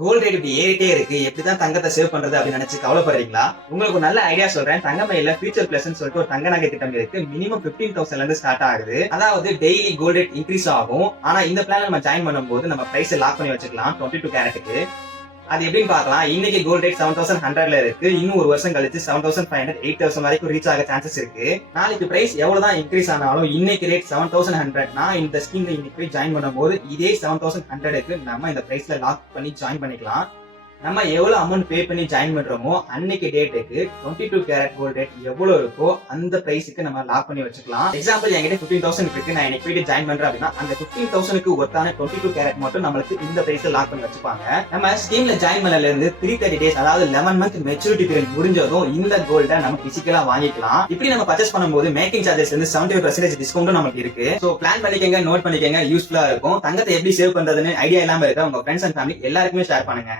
Gold rate இப்படி ஏறிட்டே இருக்கு, எப்படிதான் தங்கத்தை சேவ் பண்றது அப்படின்னு நினைச்சு கவலைப்படுறீங்களா? உங்களுக்கு ஒரு நல்ல ஐடியா சொல்றேன். தங்கமயில ஃபியூச்சர் பிளஸ் சொல்லிட்டு ஒரு தங்க நகை திட்டம் இருக்கு. மினிமம் 15,000 இருந்து ஸ்டார்ட் ஆகுது. அதாவது டெய்லி கோல்ட் ரேட் இன்க்ரீஸ் ஆகும். ஆனா இந்த பிளான் நம்ம ஜாயின் பண்ணும்போது நம்ம பிரைஸ் லாக் பண்ணி வச்சுக்கலாம் 22 கேரட்டுக்கு. அது எப்படின்னு பார்க்கலாம். இன்னைக்கு கோல்ட் ரேட் 7,100ல இருக்கு. இன்னும் ஒரு வருஷம் கழிச்சு 7,500 8,000 வரைக்கும் ரீச் ஆக சான்சஸ் இருக்கு. நாளைக்கு பிரைஸ் எவ்வளவுதான் இன்க்ரீஸ் ஆனாலும் இன்னைக்கு ரேட் 7,100. நான் இந்த ஸ்கீம்ல இன்னைக்கு போய் ஜாயின் பண்ணும்போது இதே 7,100க்கு நம்ம இந்த பிரைஸ்ல லாக் பண்ணி ஜாயின் பண்ணிக்கலாம். நம்ம எவ்வளவு அமௌண்ட் பே பண்ணி ஜாயின் பண்றோமோ அன்னைக்கு டேட்டுக்கு 22 கேரட் கோல்ட் ரேட் எவ்வளவு இருக்கோ அந்த பிரைஸுக்கு நம்ம லாக் பண்ணி வச்சுக்கலாம். எக்ஸாம்பிள் என்கிட்ட 15,000 இருக்கு, நான் இன்னைக்கு போயிட்டு ஜாயின் பண்றேன் அப்படின்னா அந்த 15,000க்கு ஒருத்தான 22 கேரட் மட்டும் நம்மளுக்கு இந்த பிரைஸ்ல லாக் பண்ணி வச்சுப்பாங்க. நம்ம ஸ்கீம்ல ஜாயின் பண்ணல இருந்து 330 டேஸ் அதாவது 11 மந்த் மெச்சூரிட்டி பீரியட் முடிஞ்சதும் இந்த கோல்ட நம்ம பிசிக்கலா வாங்கிக்கலாம். இப்படி நம்ம பர்ச்சேஸ் பண்ணும்போது மேக்கிங் சார்ஜஸ் வந்து 70% டிஸ்கவுண்டும் நமக்கு இருக்கு. சோ பிளான் பண்ணிக்கங்க, நோட் பண்ணிக்கங்க, யூஸ்ஃபுல்லா இருக்கும். தங்கத்தை எப்படி சேவ் பண்றதுன்னு ஐடியா இல்லாம இருக்க உங்க ஃப்ரெண்ட்ஸ் அண்ட் ஃபேமிலி எல்லாருக்குமே ஷேர் பண்ணுங்க.